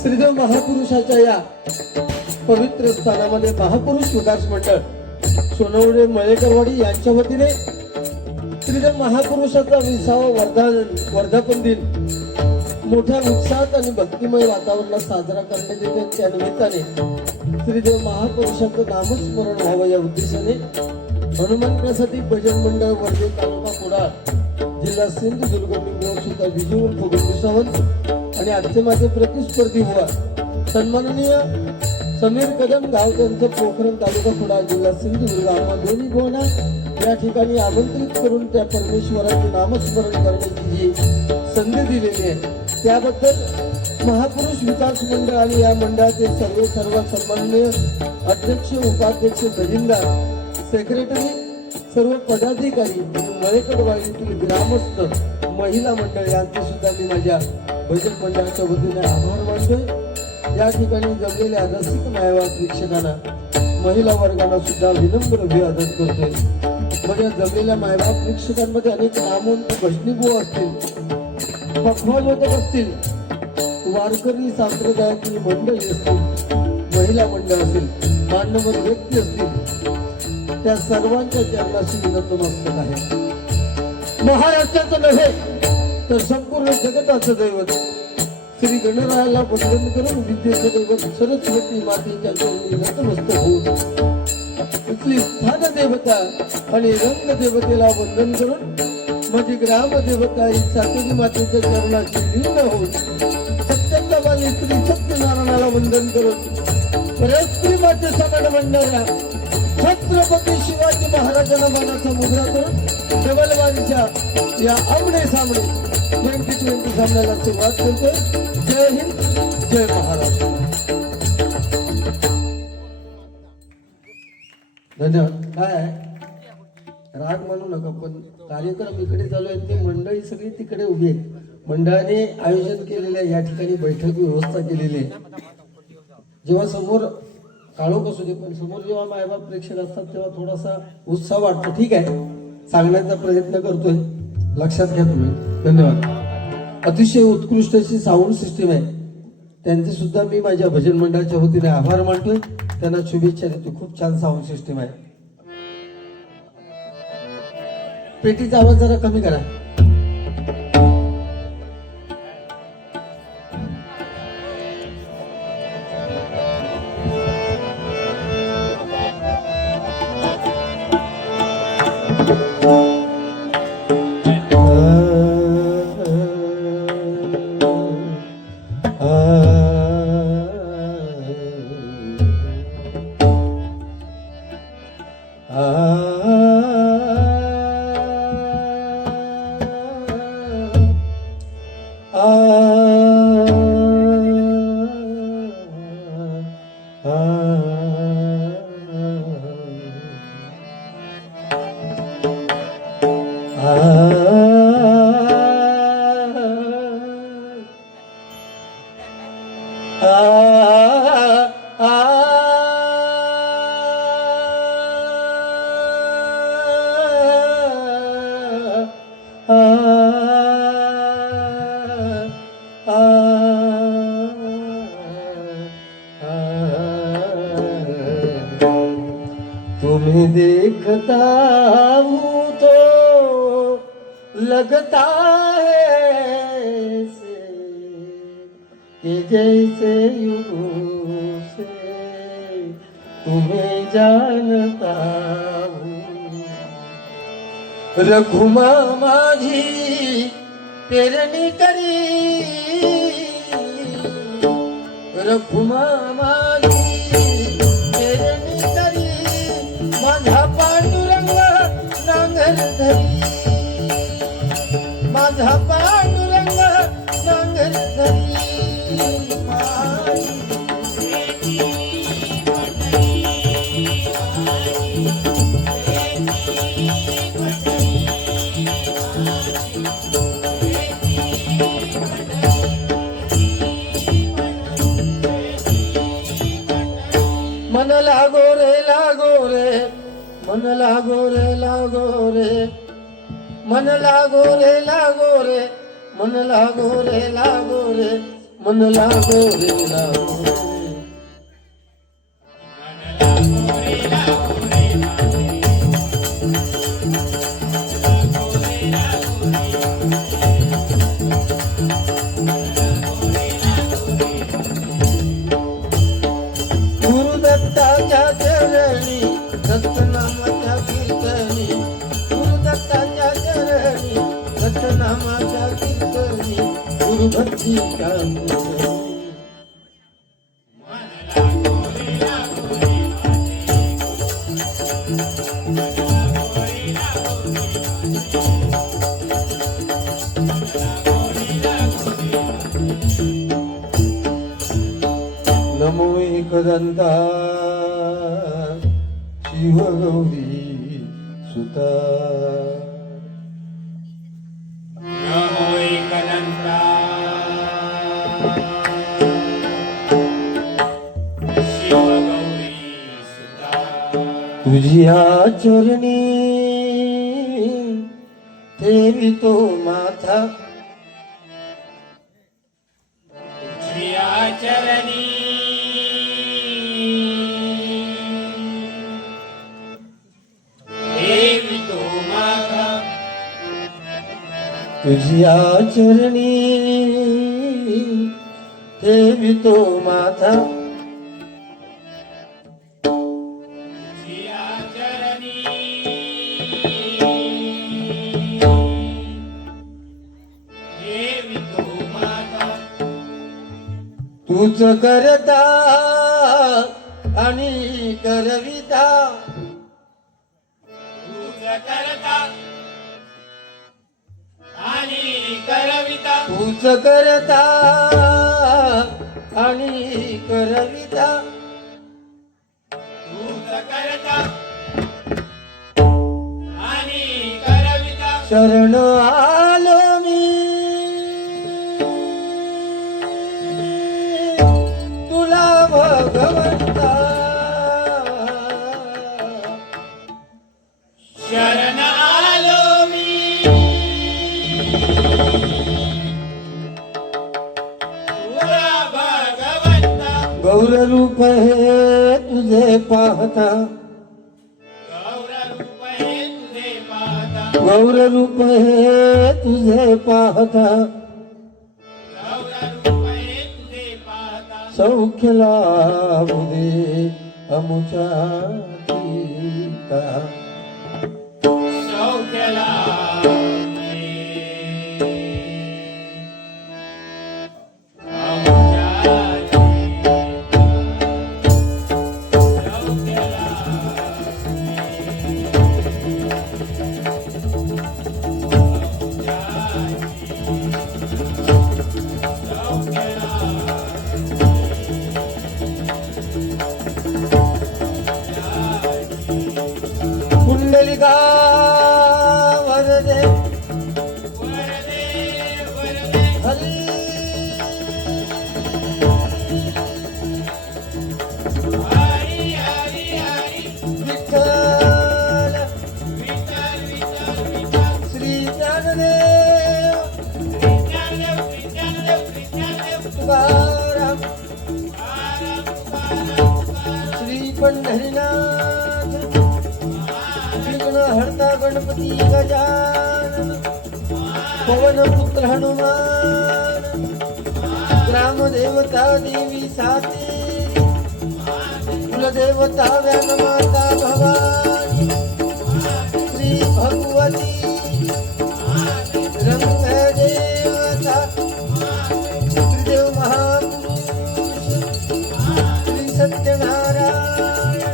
श्रीदेव महापुरुषाच्या या पवित्र स्थानामध्ये महापुरुष विकास मंडळ सोनवणे मळेकरवाडी यांच्या वतीने श्रीदेव महापुरुषाचा 20वा वर्धापन दिन मोठ्या उत्साहात आणि भक्तिमय वातावरणात साजरा करण्यात येते. त्या निमित्ताने श्रीदेव महापुरुषाचं नामस्मरण व्हावं या उद्देशाने हनुमान प्रसादी भजन मंडळ वर्धे तालुका कुडाळ जिल्हा सिंधुदुर्ग सुद्धा विजय फुगंडी सावंत आणि आजचे माझे प्रतिस्पर्धी हुआ सन्माननीय समीर कदम गाव त्यांचं पोखरण तालुका कुडाळ जिल्हा सिंधुदुर्ग आम्हा दोन्ही गोना या ठिकाणी आमंत्रित करून त्या परमेश्वराचे नामस्मरण करण्याची जी संधी दिलेली आहे त्याबद्दल महापुरुष विकास मंडळ आणि या मंडळाचे सर्व सन्माननीय अध्यक्ष उपाध्यक्ष खजिनदार सेक्रेटरी सर्व पदाधिकारी मळेकरवाडीतील ग्रामस्थ महिला मंडळ यांचे सुद्धा मी माझ्या भजन मंडळाच्या वतीने आभार मानतोय. या ठिकाणी जमलेल्या रसिक मायबाप प्रेक्षकांना महिला वर्गाला सुद्धा विनम्र अभिवादन करतोय. माझ्या जमलेल्या मायबाप प्रेक्षकांमध्ये अनेक नामवंत भजनीबुवा असतील, पखवाजोदक असतील, वारकरी संप्रदायातील मंडळी असतील, महिला मंडळ असेल, मान्यवर व्यक्ती असतील, त्या सर्वांच्या चरणाशी नतमस्तक आहे. महाराष्ट्राचं नव्हे तर संपूर्ण जगताचं दैवत श्री गणरायाला वंदन करून विद्येचं दैवत सरस्वती मातेच्या चरणी नतमस्तक होऊन इथली स्थान देवता आणि रंग देवतेला वंदन करून माझी ग्राम देवता ही सातेरी मातेच्या चरणाची लीन होऊन सत्यंगाबाई स्त्री सत्यनारायणाला वंदन करून परस्त्री माते समान म्हणणाऱ्या छत्रपती शिवाजी महाराजांना मानाचा मुद्रा करून डबलवारीच्या या आमने सामने 2020 सामन्याला सुरुवात करते. जय हिंद, जय महाराष्ट्र. धन्यवाद. काय आहे राग मानू नका, पण कार्यक्रम इकडे चालू आहेत ते मंडळी सगळी तिकडे उभी आहेत. मंडळाने आयोजन केलेल्या या ठिकाणी बैठक व्यवस्था केलेली आहे. जेव्हा समोर काळोख असू दे पण समोर जेव्हा मायबाप प्रेक्षक असतात तेव्हा थोडासा उत्साह वाटतो. ठीक आहे, सांगण्याचा प्रयत्न करतोय, लक्षात घ्या तुम्ही. धन्यवाद. अतिशय उत्कृष्ट अशी साऊंड सिस्टीम आहे, त्यांचे सुद्धा मी माझ्या भजन मंडळाच्या वतीने आभार मानतोय, त्यांना शुभेच्छा देतो. खूप छान साऊंड सिस्टीम आहे. पेटीचा आवाज जरा कमी करा. तुम्हें देखता हूँ तो लगता है कि जैसे युगों से तुम्हें जानता हूँ. रघुमा माझी पेरणी करी, रघुमा माझी पेरणी करी, माझा पांडुरंग नांगर धरी, माझा पांडुरंग नांगर धरी. मन लागो रे लागो रे, मन लागो रे लागो रे, मन लागो रे लागो रे, मन लागो रे लागो रे, मनला गोरेला गुरुदत्ताच्या चरणी दत्तनामाच्या कीर्तनी गुरुदत्ताच्या चरणी दत्तनामाच्या कीर्तनी गुरुभक्तीच्या कीर्तनी नमो एकदंता शिवगौरी सुता नमो एकदंता शिवगौरी सुता तुझिया चरणी ठेवी तो माथा जिया चरणी देवी तो माता तुझिया चरणी ठेवी तो माथा जिया चरणी देवी तो माता तूच करता आणि करविता तूच करता आणि करविता तूच करता आणि करविता तूच करता आणि करविता शरण आलो मी तुला भगवंता शरण आलो मी तुला भगवंता गौर रूप हे तुझे पाहता गौर रूप हे तुझे पाहता गौर रूप हे तुझे पाहता गौर रूप हे तुझे पाहता सौख्य लाभू दे अमुच्या गीता सौख्य लाभे आमच्या जीविता. सौख्य कुंडलिका वरदे वरदे वरदे हरी हरी हरी हरी विठ्ठल विठ्ठल विठ्ठल विठ्ठल श्री ज्ञानदेव विठ्ठल विठ्ठल विठ्ठल तुकाराम तुकाराम श्री पंढरीनाथ विघ्न हरता गणपती गजानन पवन पुत्र हनुमान ग्रामदेवता देवी साती कुलदेवता व्यानमाता भवानी श्री भगवती रंगदेवता त्रिदेव महापुरुष श्री सत्यनारायण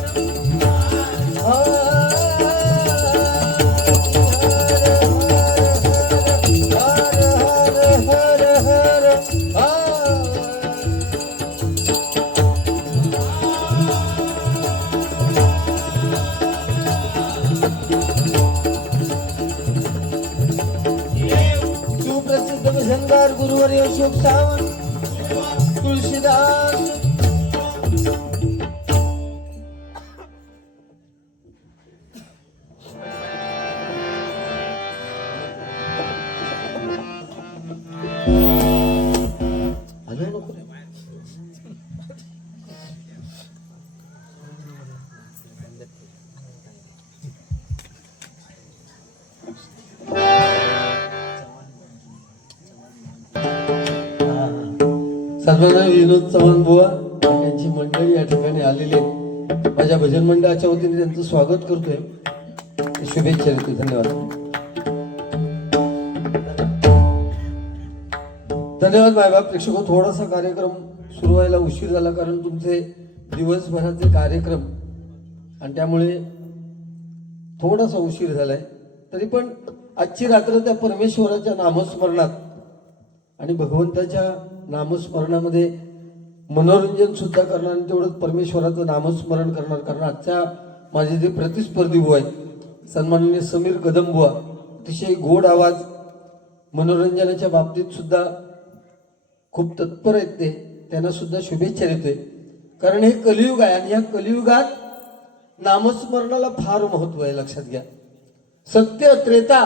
सुप्रसिद्ध भजनकार गुरुवर्य अशोक सावंत तुळशीदास आलो सन्माननीय विनोद चव्हाण बुवा यांची मंडळी या ठिकाणी आलेली आहे. माझ्या भजन मंडळाच्या वतीने त्यांचं स्वागत करतोय. शुभेच्छा देतो. धन्यवाद. धन्यवाद मायबाप प्रेक्षक. थोडासा कार्यक्रम सुरू व्हायला उशीर झाला कारण तुमचे दिवसभराचे कार्यक्रम आणि त्यामुळे थोडासा उशीर झालाय. तरी पण आजची रात्र त्या परमेश्वराच्या नामस्मरणात आणि भगवंताच्या नामस्मरणामध्ये मनोरंजन सुद्धा करणार आणि तेवढंच परमेश्वराचं नामस्मरण करणार. कारण आजच्या माझे जे प्रतिस्पर्धी बुवा आहेत सन्माननीय समीर कदम बुवा, अतिशय गोड आवाज, मनोरंजनाच्या बाबतीत सुद्धा खूप तत्पर आहेत ते. त्यांना सुद्धा शुभेच्छा देतोय. कारण हे कलियुग आहे आणि या कलियुगात नामस्मरणाला फार महत्व आहे. लक्षात घ्या. सत्य, त्रेता,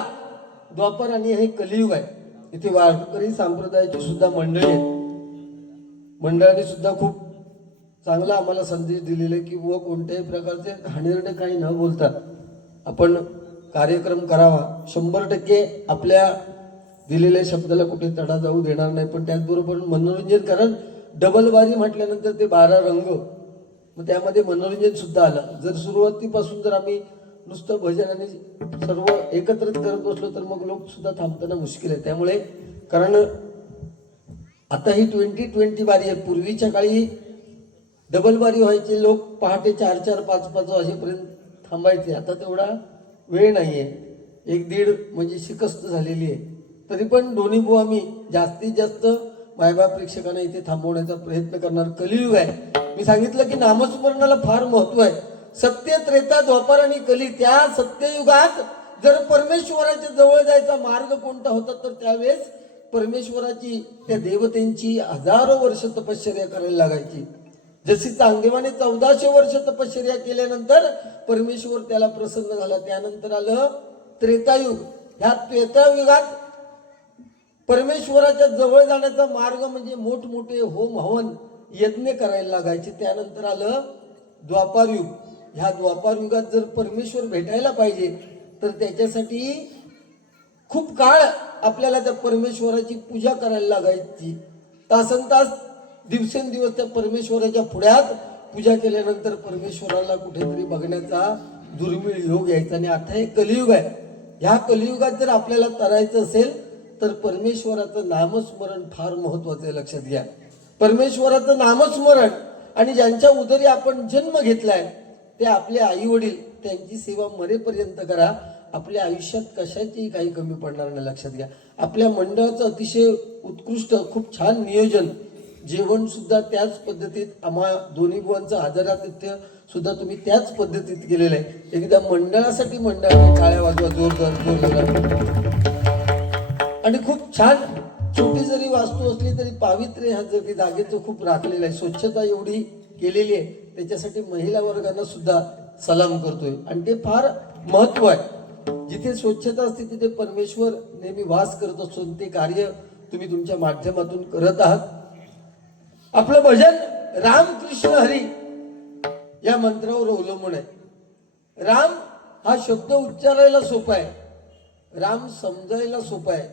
द्वापर आणि हे कलियुग आहे. इथे वारकरी संप्रदायाची सुद्धा मंडळी आहेत. मंडळाने सुद्धा खूप चांगला आम्हाला संदेश दिलेला आहे की व कोणत्याही प्रकारचे घाणेरडे काही न बोलता आपण कार्यक्रम करावा. 100% आपल्या दिलेल्या शब्दाला कुठे तडा जाऊ देणार नाही. पण त्याचबरोबर मनोरंजन, कारण डबल बारी म्हटल्यानंतर ते 12 रंग, मग त्यामध्ये मनोरंजन सुद्धा आलं. जर सुरुवातीपासून जर आम्ही नुसतं भजन आणि सर्व एकत्रित करत बसलो तर मग लोक सुद्धा थांबताना मुश्किल आहे. त्यामुळे कारण आता ही 2020 बारी आहे. पूर्वीच्या काळी डबल बारी व्हायची, लोक पहाटे 4-4, 5-5 वाजेपर्यंत थांबायचे. आता तेवढा वेळ नाहीये. 1-1.5 म्हणजे शिकस्त झालेली आहे. तरी पण दोन्ही बुवा आम्ही जास्तीत जास्त मायबाप प्रेक्षकांना इथे थांबवण्याचा प्रयत्न करणार. कलियुग आहे. मी सांगितलं की नामस्मरणाला फार महत्व आहे. सत्य, त्रेता, द्वापर आणि कली, त्या सत्ययुगात जर परमेश्वराच्या जवळ जायचा मार्ग कोणता होता तर त्यावेळेस परमेश्वराची, त्या देवतेंची हजारो वर्ष तपश्चर्या करायला लागायची. जशी चांगदेवाने 1400 वर्ष तपश्चर्या केल्यानंतर परमेश्वर त्याला प्रसन्न झाला. त्यानंतर आलं त्रेतायुग. ह्या त्रेतायुगात परमेश्वराच्या जवळ जाण्याचा मार्ग म्हणजे मोठमोठे होम हवन यज्ञ करायला लागायचे. त्यानंतर आलं द्वापारयुग. ह्या द्वापारयुगात जर परमेश्वर भेटायला पाहिजे तर त्याच्यासाठी खूप काळ आपल्याला त्या परमेश्वराची पूजा करायला लागायची. तासनतास, दिवसेंदिवस त्या परमेश्वराच्या पुढ्यात पूजा केल्यानंतर परमेश्वराला कुठेतरी बघण्याचा दुर्मिळ योग यायचा. आणि आता हे कलियुग आहे. ह्या कलियुगात जर आपल्याला करायचं असेल तर परमेश्वराचं नामस्मरण फार महत्वाचं आहे. लक्षात घ्या. परमेश्वराचं नामस्मरण आणि ज्यांच्या उदरी आपण जन्म घेतलाय ते आपले आई वडील, त्यांची सेवा मरेपर्यंत करा. आपल्या आयुष्यात कशाचीही काही कमी पडणार नाही. लक्षात घ्या. आपल्या मंडळाचं अतिशय उत्कृष्ट, खूप छान नियोजन, जेवण सुद्धा त्याच पद्धतीत, आम्हा दोन्ही बुवांचं आदरातिथ्य सुद्धा तुम्ही त्याच पद्धतीत केलेलं आहे. एकदा मंडळासाठी मंडळाने टाळ्या वाजवा जोरदार. आणि खूप छान, छोटी जरी वास्तू असली तरी पावित्र्य ह्या जरी जागेचं खूप राखलेलं आहे. स्वच्छता एवढी केलेली आहे. त्याच्यासाठी महिला वर्गांना सुद्धा सलाम करतोय. आणि ते फार महत्व आहे. जिथे स्वच्छता असते तिथे परमेश्वर नेहमी वास करत असतो. ते कार्य तुम्ही तुमच्या माध्यमातून करत आहात. आपलं भजन राम कृष्ण हरी या मंत्रावर अवलंबून आहे. राम हा शब्द उच्चारायला सोपा आहे, राम समजायला सोपा आहे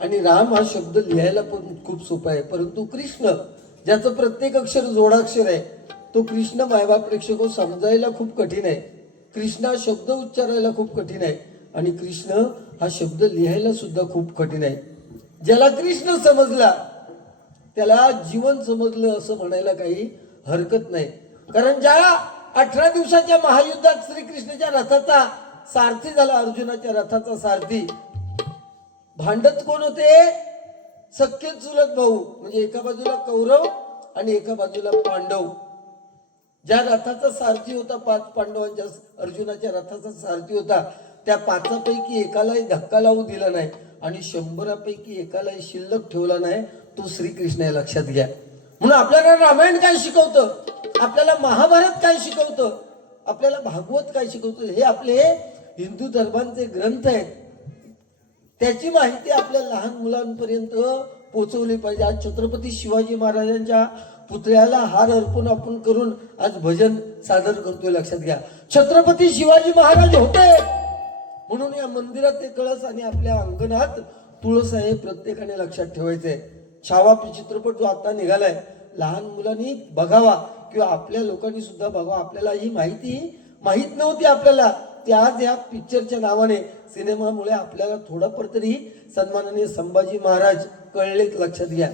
आणि राम हा शब्द लिहायला पण खूप सोपा आहे. परंतु कृष्ण, ज्याचं प्रत्येक अक्षर जोडाक्षर आहे, तो कृष्ण मायबाप प्रेक्षक समजायला खूप कठीण आहे. कृष्ण हा शब्द उच्चारायला खूप कठीण आहे आणि कृष्ण हा शब्द लिहायला सुद्धा खूप कठीण आहे. ज्याला कृष्ण समजला त्याला जीवन समजलं असं म्हणायला काही हरकत नाही. कारण ज्या 18 दिवसाच्या महायुद्धात श्रीकृष्णाच्या रथाचा सारथी झाला, अर्जुनाच्या रथाचा सारथी, भांडत कोण होते? सख्खे चुलत भाऊ. म्हणजे एका बाजूला कौरव आणि एका बाजूला पांडव. ज्या रथाचा सारथी होता, 5 पांडवांच्या, अर्जुनाच्या रथाचा सारथी होता, त्या 5पैकी एकालाही धक्का लावू दिला नाही आणि 100पैकी एकालाही शिल्लक ठेवला नाही. तो श्रीकृष्ण आहे. लक्षात घ्या. म्हणून आपल्याला रामायण काय शिकवतं, आपल्याला महाभारत काय शिकवतं, आपल्याला भागवत काय शिकवतं, हे आपले हिंदू धर्मांचे ग्रंथ आहेत. त्याची माहिती आपल्या लहान मुलांपर्यंत पोहोचवली पाहिजे. आज छत्रपती शिवाजी महाराजांच्या पुतळ्याला हार अर्पण आपण करून आज भजन सादर करतोय. लक्षात घ्या. छत्रपती शिवाजी महाराज होते म्हणून या मंदिरात ते कळस आणि आपल्या अंगणात तुळस आहे, प्रत्येकाने लक्षात ठेवायचंय. छावा चित्रपट जो आता निघालाय लहान मुलांनी बघावा किंवा आपल्या लोकांनी सुद्धा बघावा. आपल्याला ही माहिती माहीत नव्हती आपल्याला. ते आज या पिक्चरच्या नावाने सिनेमामुळे आपल्याला थोडंफार तरी सन्माननीय संभाजी महाराज कळलेत. लक्षात घ्या,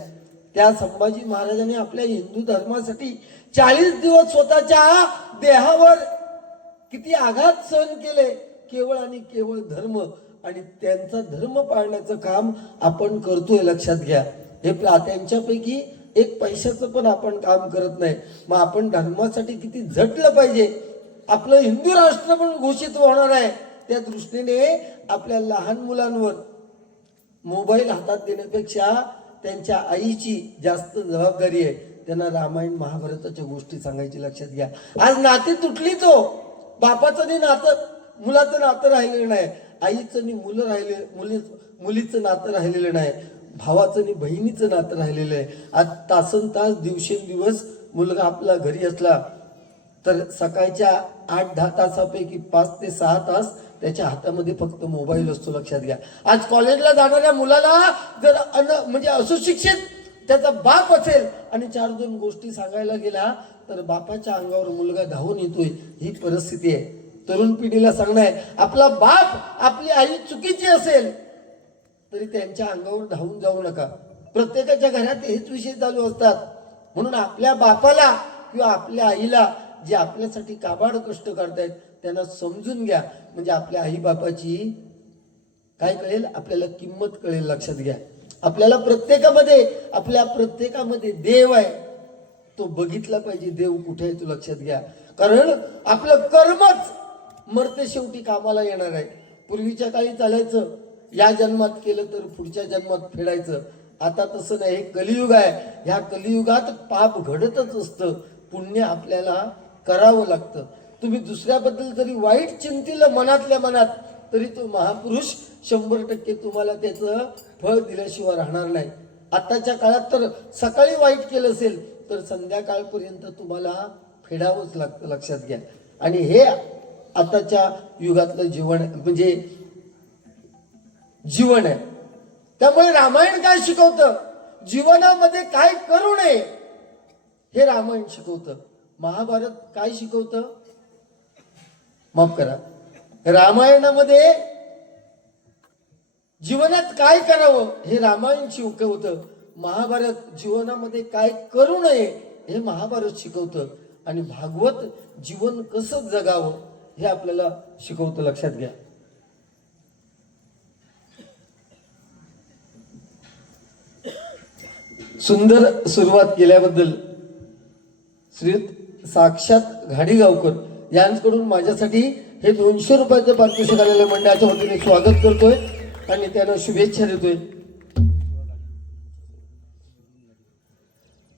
त्या संभाजी महाराजांनी आपल्या हिंदू धर्मासाठी 40 दिवस स्वतःच्या देहावर किती आघात सहन केले. केवळ आणि केवळ धर्म आणि त्यांचा धर्म पाळण्याचं काम आपण करतोय. लक्षात घ्या, हे त्यांच्यापैकी एक पैशाचं पण आपण काम करत नाही. मग आपण धर्मासाठी किती झटलं पाहिजे. आपलं हिंदू राष्ट्र पण घोषित होणार आहे. त्या दृष्टीने आपल्या लहान मुलांवर मोबाईल हातात देण्यापेक्षा त्यांच्या आईची जास्त जबाबदारी आहे. त्यांना रामायण महाभारताच्या गोष्टी सांगायची. लक्षात घ्या, आज नाती तुटली तो बापाचं नाही नातं, मुलाचं नातं राहिलेलं नाही, आईचं नाही मुलं राहिले मुलीचं नातं राहिलेलं नाही, भावाचं आणि बहिणीचं नातं राहिलेलं आहे. आज तासन तास दिवसेंदिवस मुलगा आपला घरी असला तर सकाळच्या 8-10 तासापैकी 5 ते 6 तास त्याच्या हातामध्ये फक्त मोबाईल असतो. लक्षात घ्या, आज कॉलेजला जाणाऱ्या मुलाला जर म्हणजे असुशिक्षित त्याचा बाप असेल आणि 4-2 गोष्टी सांगायला गेला तर बापाच्या अंगावर मुलगा धावून येतोय. ही परिस्थिती आहे. तरुण पिढीला सांगणं आहे, आपला बाप आपली आई चुकीची असेल तरी त्यांच्या अंगावर धावून जाऊ नका. प्रत्येकाच्या घरात हेच विषय चालू असतात. म्हणून आपल्या बापाला किंवा आपल्या आईला जे आपल्यासाठी काबाड कष्ट करतायत त्यांना समजून घ्या. म्हणजे आपल्या आई बापाची काय कळेल, आपल्याला किंमत कळेल. लक्षात घ्या, आपल्या प्रत्येकामध्ये देव आहे. तो बघितला पाहिजे देव कुठे आहे तो. लक्षात घ्या, कारण आपलं कर्मच मरते शेवटी कामाला येणार आहे. पूर्वीच्या काळी चालायचं, या जन्मात केलं तर पुढच्या जन्मात फेडायचं. आता तसं नाही, हे कलियुग आहे. ह्या कलियुगात पाप घडतच असतं, पुण्य आपल्याला करावं लागतं. तुम्ही दुसऱ्याबद्दल जरी वाईट चिंतील मनातल्या मनात तरी तो महापुरुष 100% तुम्हाला त्याचं फळ दिल्याशिवाय राहणार नाही. आताच्या काळात तर सकाळी वाईट केलं असेल तर संध्याकाळपर्यंत तुम्हाला फेडावंच लागतं. लक्षात घ्या, आणि हे आताच्या युगातलं जीवन म्हणजे जीवन आहे. त्यामुळे रामायण काय शिकवतं, जीवनामध्ये काय करू नये हे रामायण शिकवतं. महाभारत काय शिकवतं, माफ करा, रामायणामध्ये जीवनात काय करावं हे रामायण शिकवतं. महाभारत जीवनामध्ये काय करू नये हे महाभारत शिकवतं. आणि भागवत जीवन कसं जगावं हे आपल्याला शिकवतं. लक्षात घ्या, सुंदर सुरुवात केल्याबद्दल श्री साक्षात घाडीगावकर यांच्याकडून माझ्यासाठी हे 200 रुपयाचं पारितोषिक आलेल्या मंडळाच्या वतीने स्वागत करतोय आणि त्यांना शुभेच्छा देतोय.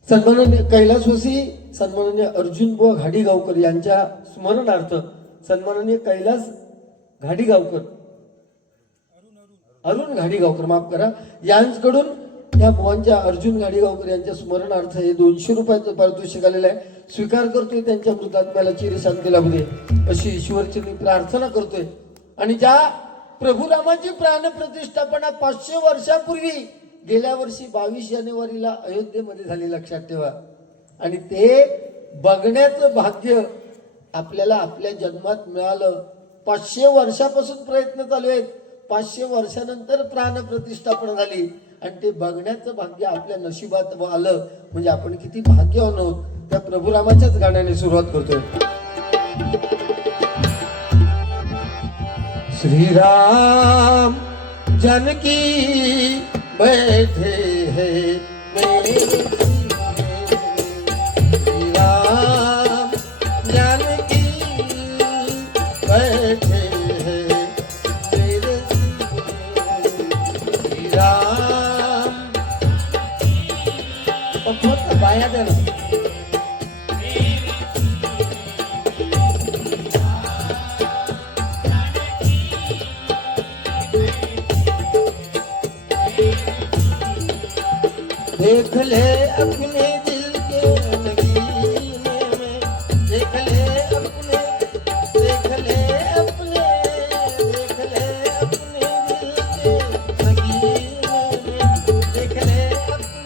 सन्माननीय कैलासवासी सन्माननीय अर्जुनबुवा घाडीगावकर यांच्या स्मरणार्थ सन्माननीय कैलास घाडीगावकर अरुण घाडीगावकर माफ करा यांच्याकडून त्या बुवांच्या अर्जुन घाडीगावकर यांच्या स्मरणार्थ हे 200 रुपयाचं पारितोषिक आलेलं आहे. स्वीकार करतोय, त्यांच्या मृतात्म्याला चिरशांती लाभू दे अशी ईश्वरचरणी प्रार्थना करतोय. आणि ज्या प्रभू रामाची प्राणप्रतिष्ठापना 500 वर्षापूर्वी गेल्या वर्षी 22 जानेवारीला अयोध्येमध्ये झाली. लक्षात ठेवा, आणि ते बघण्याचं भाग्य आपल्याला आपल्या जन्मात मिळालं. 500 वर्षापासून प्रयत्न चालू आहेत. 500 वर्षानंतर प्राणप्रतिष्ठापना झाली आणि ते बघण्याचं भाग्य आपल्या नशिबात आलं. म्हणजे आपण किती भाग्यवान आहोत. त्या प्रभू रामाच्याच गाण्याने सुरुवात करतोय. श्रीराम जानकी बैठे हैं मेरे श्रीराम जानकी बैठे हैं मेरे श्रीराम. फक्त बाया द्या ना. देख ले अपने दिल के नगीने में, देख ले अपने दिल के नगीने में, देख ले अपने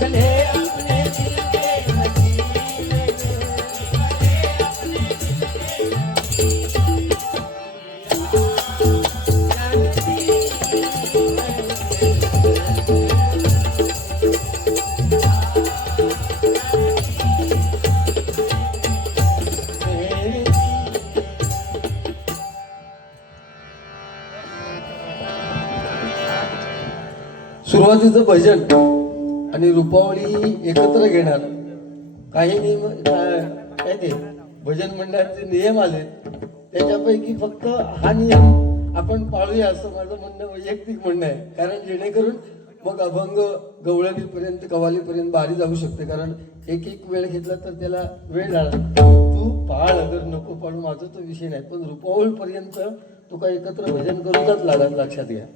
निकले अपने दिल के नसीब सुरुवातीचं भजन आणि रूपावली एकत्र घेणार काही नियम काय ते भजन मंडळाचे नियम आले त्याच्यापैकी फक्त हा नियम आपण पाळूया असं माझं म्हणणं वैयक्तिक म्हणणं आहे. कारण जेणेकरून मग अभंग गवळणीपर्यंत कवालीपर्यंत बारी जाऊ शकते. कारण एक एक वेळ घेतला तर त्याला वेळ लागला. तू पाळ अगर नको पाळू माझा तो विषय नाही, पण रूपावली पर्यंत तुका एकत्र भजन करूनच लागत लक्षात घ्या.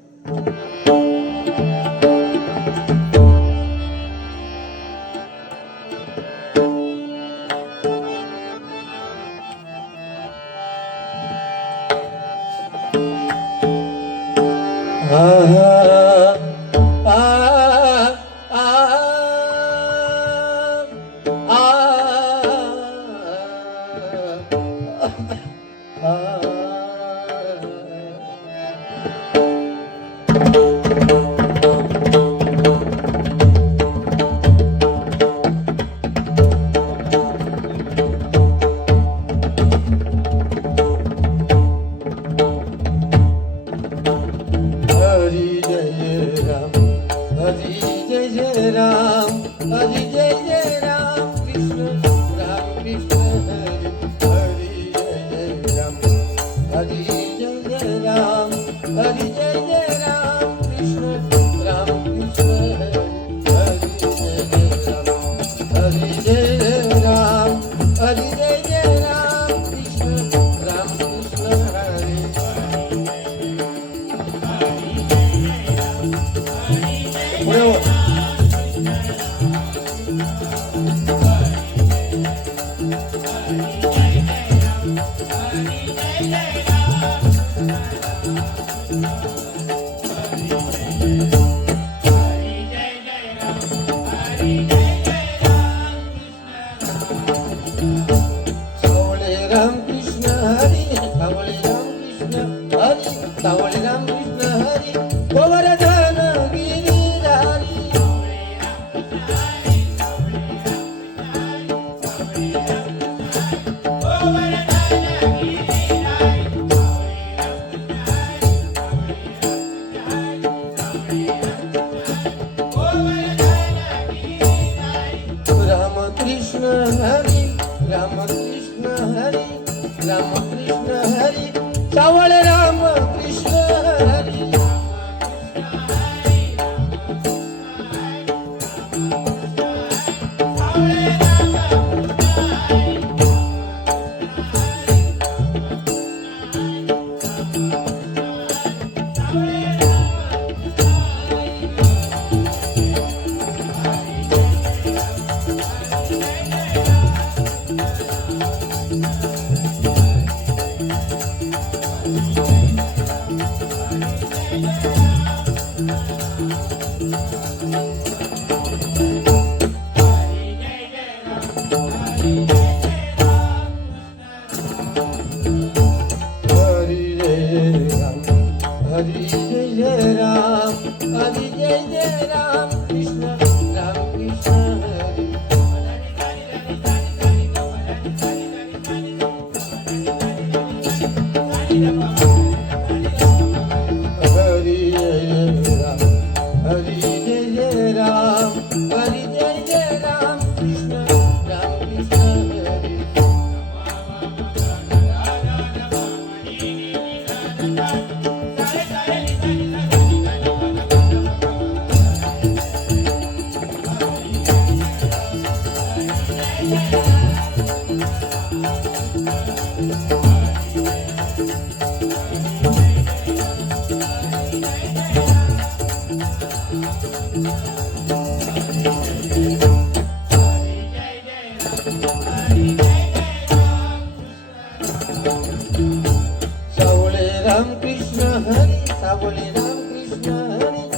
सावळे राम कृष्ण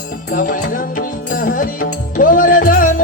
हरी, सावळे राम कृष्ण हरी, गोवर्धन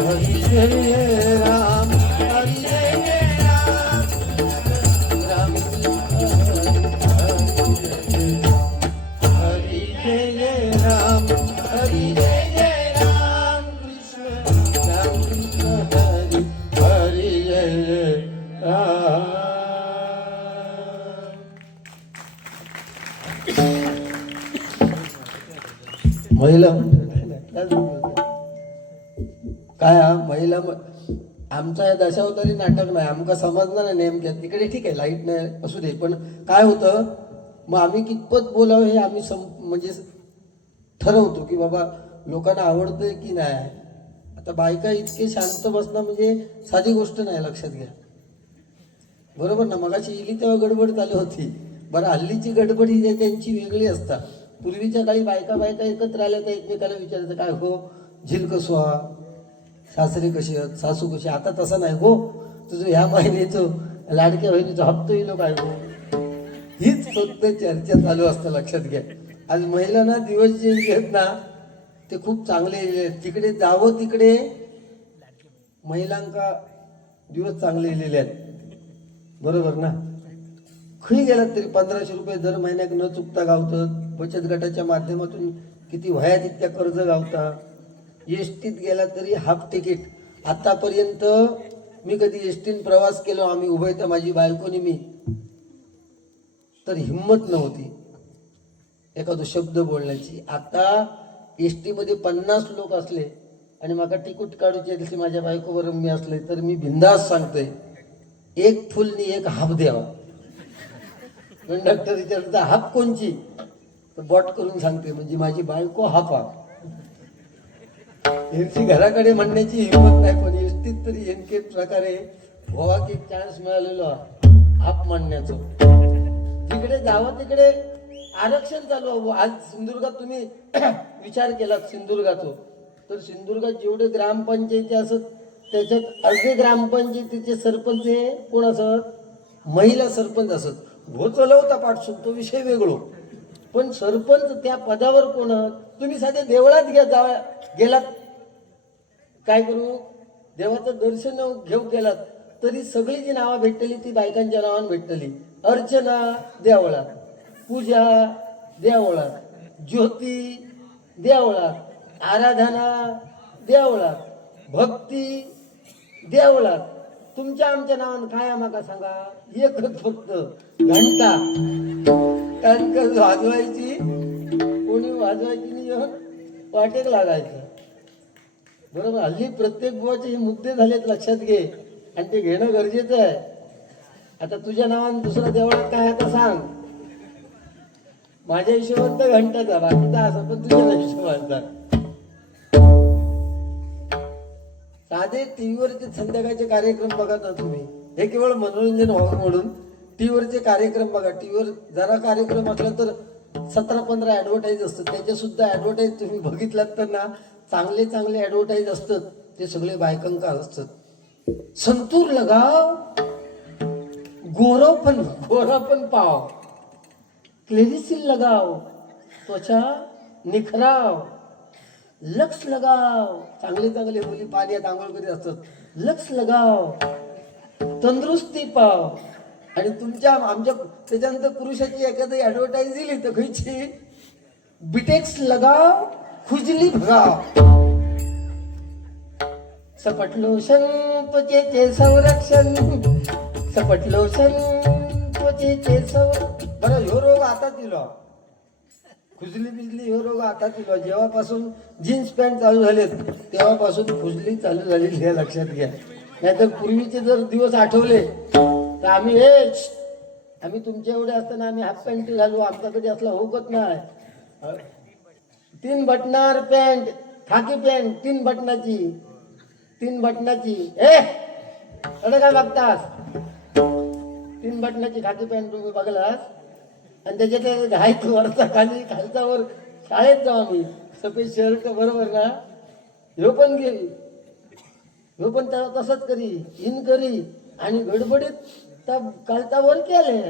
हरी जय राम हरी जय राम राम हरी जय राम हरी जय राम कृष्ण राम कृष्ण हरी हरी जय राम. महिला काय हा महिला आमचा या दशावतारी नाटक नाही आमका समजणार नाही नेमक्या तिकडे ठीक आहे लाईट नाही असू दे पण काय होतं मग आम्ही कितपत बोलावं हे आम्ही म्हणजे ठरवतो की बाबा लोकांना आवडतंय की नाही. आता बायका इतके शांत बसणं म्हणजे साधी गोष्ट नाही लक्षात घ्या बरोबर ना. मगाशी इली तेव्हा गडबड चालू होती. बरं हल्लीची गडबड ही त्यांची वेगळी असतात. पूर्वीच्या काळी बायका एकत्र आल्या तर एकमेकाला विचारायचं काय हो झिल कसवा सासरे कशी आहेत सासू कशी. आता तसं नाही हो तुझं ह्या महिन्याचं लाडक्या बहिणीचं हप्ता येईल काय हो हीच फक्त चर्चा चालू असतं लक्षात घ्या. आज महिलांना दिवस जे आहेत ना ते खूप चांगले आहेत. तिकडे जावं तिकडे महिलांका दिवस चांगले लिहिलेले आहेत बरोबर ना. खरी गेलात तरी 1500 रुपये दर महिन्यात न चुकता गावतात. बचत गटाच्या माध्यमातून किती वह्या तितक्या कर्ज गावता. एसटीत गेला तरी हाफ तिकीट. आतापर्यंत मी कधी एसटीन प्रवास केलो आम्ही उभे तर माझी बायकोनी मी तर हिंमत नव्हती एखादं शब्द बोलण्याची. आता एसटी मध्ये 50 लोक असले आणि मला तिकीट काढूचे दिसले माझ्या बायको बरोबर मी असले तर मी बिंदास सांगतोय एक फुलनी एक हाफ द्यावा. कंडक्टर विचारतो हाफ कोणची तर बॉट करून सांगते म्हणजे माझी बायको हाफ हा. यांची घराकडे म्हणण्याची हिंमत नाही पण एसटीत तरी यांके प्रकारे व्हावा की चान्स मिळालेलो हाफ म्हणण्याचं. तिकडे जावं तिकडे आरक्षण चालू. आज सिंधुदुर्गात तुम्ही विचार केला सिंधुदुर्गाचं तर सिंधुदुर्गात जेवढे ग्रामपंचायती असत त्याच्यात अर्धे ग्रामपंचायतीचे सरपंच हे कोण असत महिला सरपंच असत. हो चलवता पाठसून तो विषय वेगळो पण सरपंच त्या पदावर कोण. तुम्ही साध्या देवळात गेलात काय करू देवाचं दर्शन घेऊ गेलात तरी सगळी जी नावं भेटली ती बायकांच्या नावानं भेटली. अर्चना देवळात, पूजा देवळात, ज्योती देवळात, आराधना देवळात, भक्ती देवळात. तुमच्या आमच्या नावानं काय आम्हाला सांगा एकच फक्त घंटा. कारण वाजवायची कोणी वाजवायची नाही येऊन वाटेक लागायचं बरोबर. हल्ली प्रत्येक बुवाचे हे मुद्दे झालेत लक्षात घे आणि ते घेणं गरजेचं आहे. आता तुझ्या नावानं दुसरा देवळात काय आता सांग. माझ्या हिशोबात तर घंटाचा बाकीचा असा पण तुझ्या हिशोबाचा. साधे टीव्हीवरचे संध्याकाळचे कार्यक्रम बघा ना तुम्ही हे केवळ मनोरंजन व्हावं म्हणून टीव्हीवरचे कार्यक्रम बघा. टीव्हीवर जरा कार्यक्रम असला तर 17-15 ऍडव्हर्टाईज असतात. त्याच्या सुद्धा ऍडव्हर्टाईज तुम्ही बघितलात तर ना चांगले चांगले ऍडव्हर्टाईज असतात ते सगळे बायकांका असतात. संतूर लगाव गोरा पण पाव क्लेरिसिल लगाव त्वचा निखराव लक्स लगाव. चांगले चांगले मुली पाण्यात आंघोळ करीत असतात. लक्स लगाव तंदुरुस्ती पाव. आणि तुमच्या आमच्या त्याच्यानंतर पुरुषाची एखादी ऍडव्हर्टाईज दिली तर खयची बिटेक्स लगाव खुजली भगाव. सपट लोशन त्वचेचे संरक्षण सपट लोशन त्वचेचे संरक्षण. बरं ह्यो रोग आता दिलो खुजली बिजली ह्यो रोग आता दिलो. जेव्हापासून जीन्स पॅन्ट चालू झालेत तेव्हापासून खुजली चालू झालेली हे लक्षात घ्या. नाहीतर पूर्वीचे जर दिवस आठवले तर आम्ही तुमच्या एवढे असताना आम्ही हाफ पॅन्ट घालू, आमचा कधी असला होकत नाही. 3 बटणार पॅन्ट, खाकी पॅन्ट 3 बटनाची अरे काय बघतास? 3 बटनाची खाकी पॅन्ट तुम्ही बघलास आणि त्याच्यात घाईत वरचा खाली खालचा वर. शाळेत जाऊ आम्ही सफेद शर्ट बरोबर ना, ह्यो पण गेली, ह्यो पण त्याला तसंच करी इन करी आणि गडबडीत कालचा वर केले.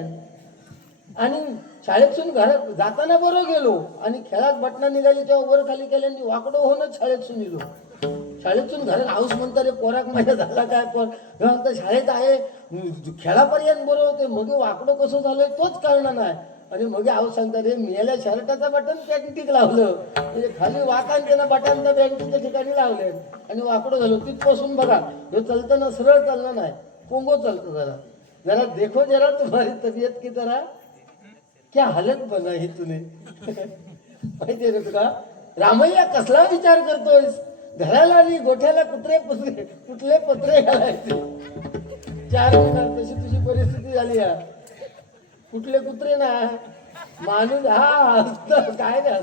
आणि शाळेतून घरात जाताना बरोबर गेलो आणि खेळात बटना निघाली तेव्हा वर खाली केल्याने वाकडं होऊनच शाळेतून गेलो. शाळेतून घरात हाऊस म्हणता रे पोराक महिना झाला काय, पण शाळेत आहे खेळापर्यंत बरोबर होते, मग वाकडं कसं झालंय तोच कळणार नाही. आणि मग हाऊस सांगता रे मेल्या शर्टाचा बटन पॅन्टीक लावलं, म्हणजे खाली वाकान त्यानं बटनचा पॅन्टीच्या ठिकाणी लावले आणि वाकडं झालं. तिथपासून बघा हे चालतं ना, सरळ चालणार नाही, पोंगो चालतं. जरा देखो जरा तुम्हारी तबियत की तरह क्या हालत बना ही तुने. माहितीये का तुला रामय्या कसला विचार करतोयस? घराला आणि गोठ्याला कुठले पत्रे घालायचे 4 महिन्यात तशी तुझी परिस्थिती झाली आहे. कुठले कुत्रे ना माणूस असत काय नाही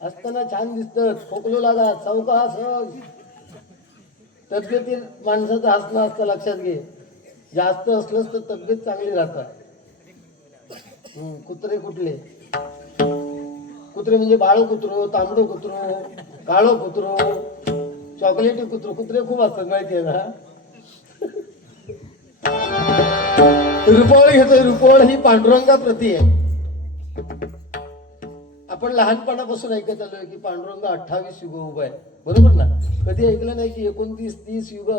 असताना छान दिसत, खोकलो लागत चौकास तब्येतील माणसाचं हसणं असतं. लक्षात घे, जास्त असलंच तर तब्येत चांगली राहतात. कुत्रे कुत्रे म्हणजे बाळू कुत्रो, तांबडो कुत्रो, काळो कुत्रो, चॉकलेटी कुत्रे खूप असतात माहितीये ना. रुपवळ घेतोय. रुपवळ ही पांडुरंगा प्रती आहे. आपण लहानपणापासून ऐकत आलोय की पांडुरंग 28 युग उभा आहे, बरोबर ना. कधी ऐकलं नाही की 29, 30 युग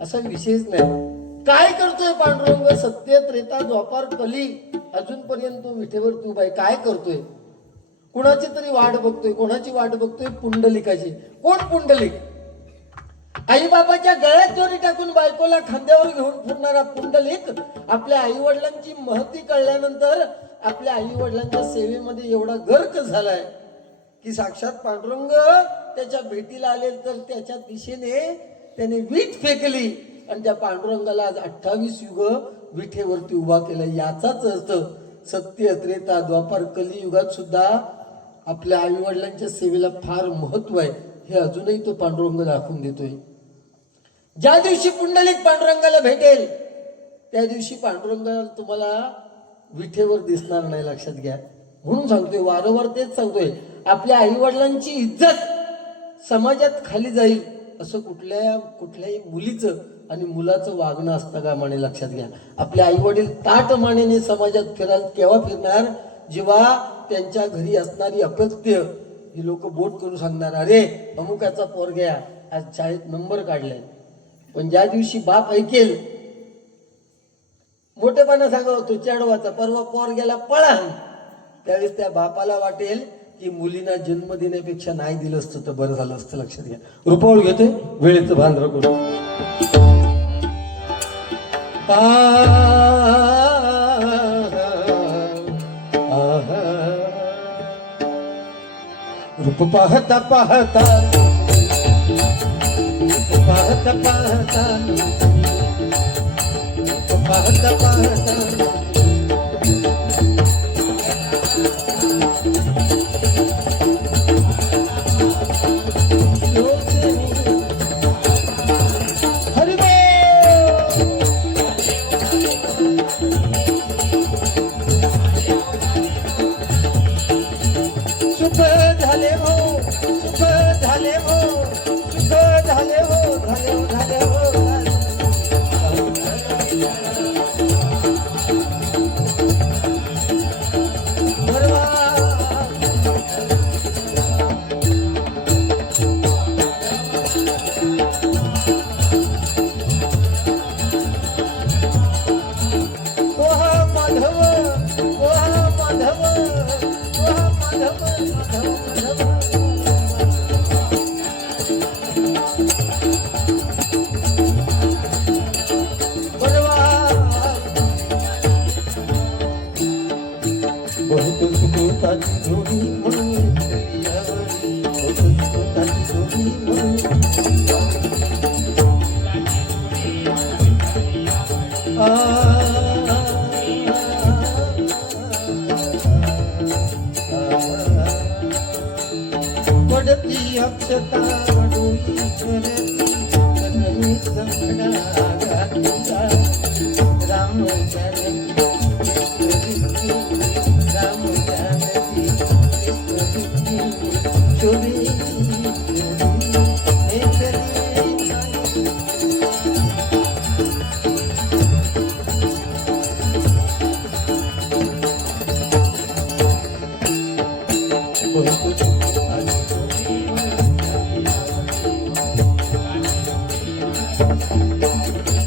असं विशेष नाही. काय करतोय पांडुरंग? सत्य, त्रेता, द्वापार, कली अजूनपर्यंत तो विठेवर उभा आहे. काय करतोय? कुणाची तरी वाट बघतोय. कोणाची वाट बघतोय? पुंडलिकाची. कोण पुंडलिक? आई बाबाच्या गळ्यात दोरी टाकून बायकोला खांद्यावर घेऊन फिरणारा पुंडलिक आपल्या आई वडिलांची महती कळल्यानंतर आपल्या आई वडिलांच्या सेवेमध्ये एवढा गर्क झालाय की साक्षात पांडुरंग त्याच्या भेटीला आले तर त्याच्या दिशेने त्याने वीट फेकली आणि त्या पांडुरंगाला आज 28 युग विठेवरती उभा केला. याचाच अर्थ सत्य, त्रेता, द्वापार, कलियुगात सुद्धा आपल्या आई वडिलांच्या सेवेला फार महत्व आहे. हे अजूनही तो पांडुरंग दाखवून देतोय. ज्या दिवशी पुंडलिक पांडुरंगाला भेटेल त्या दिवशी पांडुरंगाला तुम्हाला विठेवर दिसणार नाही. लक्षात घ्या. म्हणून सांगतोय, वारंवार तेच सांगतोय, आपल्या आई वडिलांची इज्जत समाजात खाली जाईल असं कुठल्याही मुलीचं आणि मुलाचं वागणं असतं का म्हणे. लक्षात घ्या. आपले आई वडील ताट मानेने समाजात केव्हा फिरणार? जेव्हा त्यांच्या घरी असणारी अपत्य ही लोक बोट करून सांगणार, अरे अमुकाचा पोरग्या आज शाळेत नंबर काढलाय. पण ज्या दिवशी बाप ऐकेल, मोठेपणा सांगावं तो चढवाचा परवा पोर गेला पळान, त्यावेळेस त्या बापाला वाटेल की मुलींना जन्म देण्यापेक्षा नाही दिलं असतं तर बरं झालं असतं. लक्षात घ्या. रुपवळ घेते, वेळेचं भान राखून. रूप पाहता पाहता पाहता पाहता पाहता पडती अक्षता डोई करती कन्हई संगडा घातला राम जानकी राम जानकी शोभी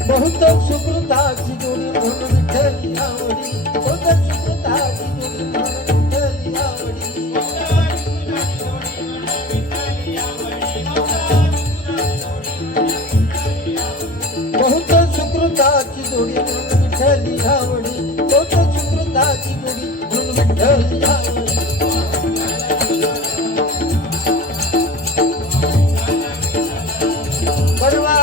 बहुत सुकृताची जोडी म्हणून विठ्ठली आवडी बहुत सुकृताची जोडी म्हणून विठ्ठली आवडी बहुत सुकृताची जोडी म्हणून विठ्ठली आवडी बहुत सुकृताची जोडी म्हणून विठ्ठली आवडी परवा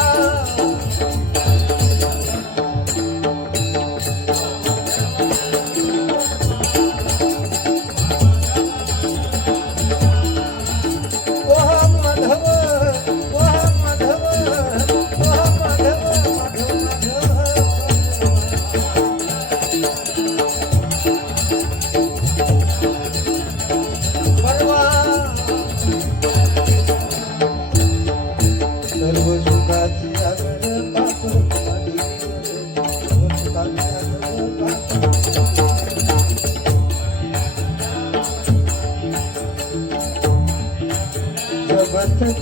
जब तक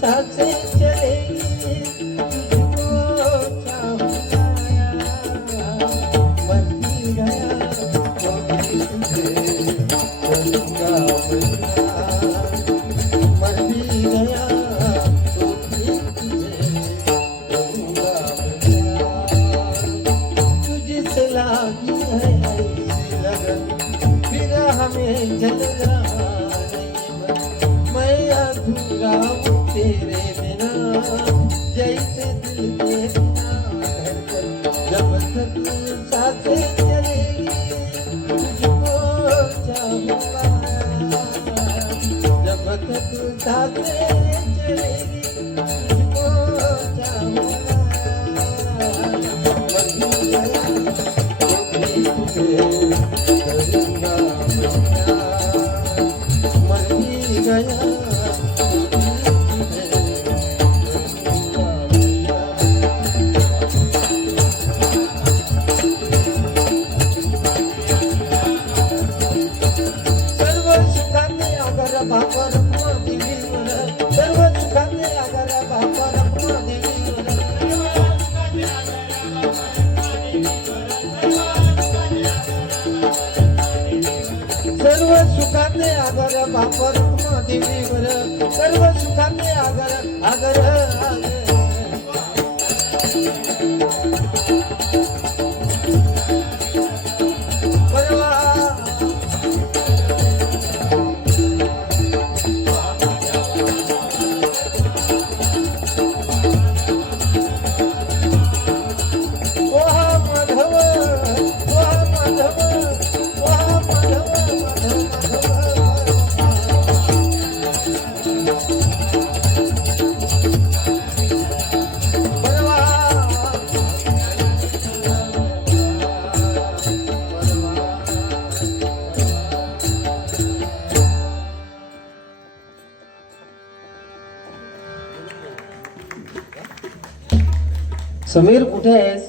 सांसें चलेंगी तुझको चाहूंगा मर भी गया तो भी तुझे करूंगा मर भी गया तो भी तुझे करूंगा तुझसे लागी है ऐसी लगन फिर हमें जल रहा मैं अधूरा हूँ तेरे बिना जैसे दिल के बिना धड़कन जब तक सांसें चलेंगी तुझको चाहूंगा जब तक सांसें चलेंगी तुझको चाहूंगा मर गया तो भी तुझे करूंगा मर भी गया सर्व सुखाने आगर बापर देवीवर सर्व सुखाने आगर आगर परवा समीर कुठे आहेस?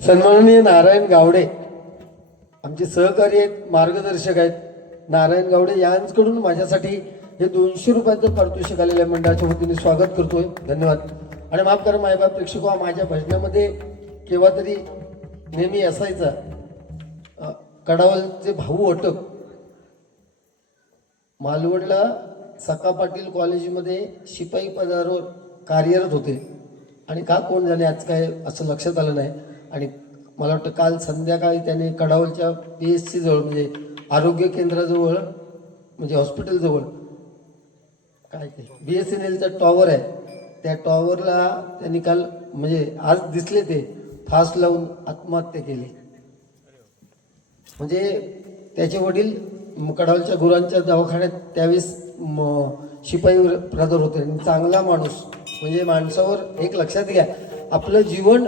सन्माननीय नारायण गावडे आमचे सहकारी आहेत, मार्गदर्शक आहेत. नारायण गावडे यांच्याकडून माझ्यासाठी हे 200 रुपयाचं पारितोषिक आलेल्या मंडळाच्या वतीने स्वागत करतोय. धन्यवाद. आणि माफ करा मायबाप प्रेक्षक, माझ्या भजनामध्ये केव्हा तरी नेहमी असायचा कडावलचे भाऊ अटक मालवडला सका पाटील कॉलेजमध्ये शिपाई पदावर कार्यरत होते आणि का कोण जाणे आज काय असं लक्षात आलं नाही. आणि मला वाटतं काल संध्याकाळी त्याने कडावलच्या PSC जवळ म्हणजे आरोग्य केंद्राजवळ म्हणजे हॉस्पिटलजवळ काय ते BSNLचा टॉवर आहे त्या टॉवरला त्यांनी काल म्हणजे आज दिसले ते फास लावून आत्महत्या केली. म्हणजे त्याचे वडील कडावलच्या गुरांच्या दवाखान्यात त्यावेळेस शिपाई ब्रदर होते. आणि चांगला माणूस म्हणजे माणसावर एक लक्षात घ्या, आपलं जीवन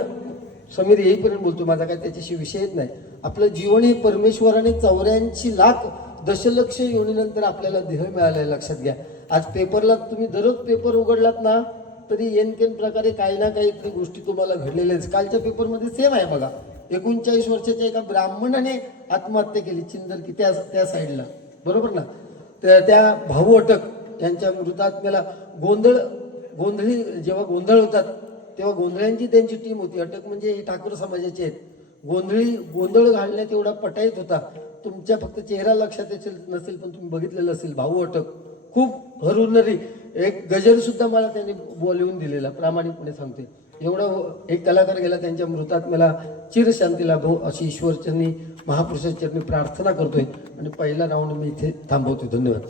समीर येईपर्यंत बोलतो, माझा काय त्याच्याशी विषयच नाही. आपलं जीवन हे परमेश्वराने 84 लाख दशलक्ष योनीनंतर आपल्याला देह मिळाला आहे, लक्षात घ्या. आज पेपरला तुम्ही दररोज पेपर उघडलात ना तरी येनकेन प्रकारे काही ना काही गोष्टी तुम्हाला घडलेल्या आहेत. कालच्या पेपरमध्ये सेम आहे बघा, 39 वर्षाच्या एका ब्राह्मणाने आत्महत्या केली चिंदरकी त्या साईडला, बरोबर ना. त्या भाऊ अटक यांच्या मृतात्म्याला गोंधळी जेव्हा गोंधळ होतात तेव्हा गोंधळ्यांची त्यांची टीम होती. अटक म्हणजे हे ठाकूर समाजाचे आहेत. गोंधळ घालण्यात एवढा पटाईत होता. तुमच्या फक्त चेहरा लक्षात नसेल पण तुम्ही बघितलेलं असेल. भाऊ अटक खूप हरुनरी एक गजल सुद्धा मला त्यांनी बोलवून दिलेला, प्रामाणिकपणे सांगते. एवढं एक कलाकार गेला, त्यांच्या मृतात्म्याला चिरशांती लाभो अशी ईश्वरचरणी महापुरुषाचरणी प्रार्थना करतोय. आणि पहिला राऊंड मी इथे थांबवतोय. धन्यवाद.